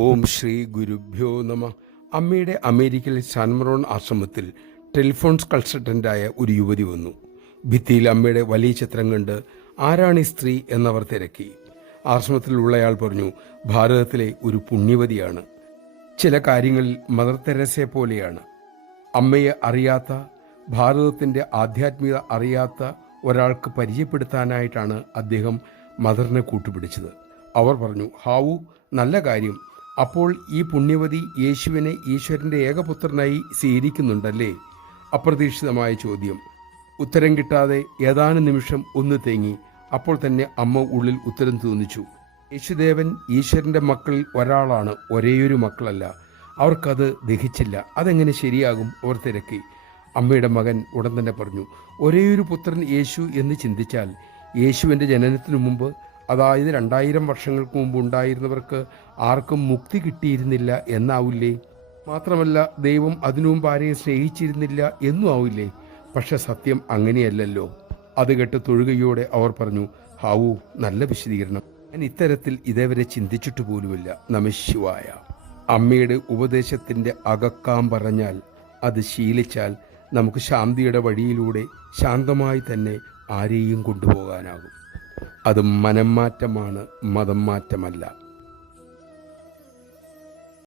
ഓം ശ്രീ ഗുരുഭ്യോ നമ. അമ്മയുടെ അമേരിക്കയിലെ സാൻമറോൺ ആശ്രമത്തിൽ ടെലിഫോൺ കൺസൾട്ടൻ്റായ ഒരു യുവതി വന്നു. ഭിത്തിയിൽ അമ്മയുടെ വലിയ ചിത്രം കണ്ട് ആരാണ് ഈ സ്ത്രീ എന്നവർ തിരക്കി. ആശ്രമത്തിലുള്ളയാൾ പറഞ്ഞു, ഭാരതത്തിലെ ഒരു പുണ്യവതിയാണ്. ചില കാര്യങ്ങളിൽ മദർ തെരേസയെ പോലെയാണ്. അമ്മയെ അറിയാത്ത, ഭാരതത്തിൻ്റെ ആധ്യാത്മികത അറിയാത്ത ഒരാൾക്ക് പരിചയപ്പെടുത്താനായിട്ടാണ് അദ്ദേഹം മദറിനെ കൂട്ടുപിടിച്ചത്. അവർ പറഞ്ഞു, ഹാവു, നല്ല കാര്യം. അപ്പോൾ ഈ പുണ്യവതി യേശുവിനെ ഈശ്വരൻ്റെ ഏകപുത്രനായി സ്വീകരിക്കുന്നുണ്ടല്ലേ? അപ്രതീക്ഷിതമായ ചോദ്യം. ഉത്തരം കിട്ടാതെ ഏതാനും നിമിഷം ഒന്ന് തേങ്ങി. അപ്പോൾ തന്നെ അമ്മ ഉള്ളിൽ ഉത്തരം തോന്നിച്ചു. യേശുദേവൻ ഈശ്വരൻ്റെ മക്കളിൽ ഒരാളാണ്, ഒരേയൊരു മക്കളല്ല. അവർക്കത് ദഹിച്ചില്ല. അതെങ്ങനെ ശരിയാകും? അവർ തിരക്കി. അമ്മയുടെ മകൻ ഉടൻ തന്നെ പറഞ്ഞു, ഒരേയൊരു പുത്രൻ യേശു എന്ന് ചിന്തിച്ചാൽ യേശുവിൻ്റെ ജനനത്തിനു മുമ്പ്, അതായത് 2000 വർഷങ്ങൾക്ക് മുമ്പ് ഉണ്ടായിരുന്നവർക്ക് ആർക്കും മുക്തി കിട്ടിയിരുന്നില്ല എന്നാവില്ലേ? മാത്രമല്ല, ദൈവം അതിനു മുമ്പ് ആരെയും സ്നേഹിച്ചിരുന്നില്ല എന്നും ആവില്ലേ? പക്ഷെ സത്യം അങ്ങനെയല്ലല്ലോ. അത് കേട്ട് തൊഴുകയോടെ അവർ പറഞ്ഞു, ഹാവു, നല്ല വിശദീകരണം. ഞാൻ ഇത്തരത്തിൽ ഇതേവരെ ചിന്തിച്ചിട്ട് പോലുമില്ല. നമഃശിവായ. അമ്മയുടെ ഉപദേശത്തിൻ്റെ അകക്കാം പറഞ്ഞാൽ, അത് ശീലിച്ചാൽ നമുക്ക് ശാന്തിയുടെ വഴിയിലൂടെ ശാന്തമായി തന്നെ ആരെയും കൊണ്ടുപോകാനാകും. അത് മനം മാറ്റമാണ്, മതം മാറ്റമല്ല.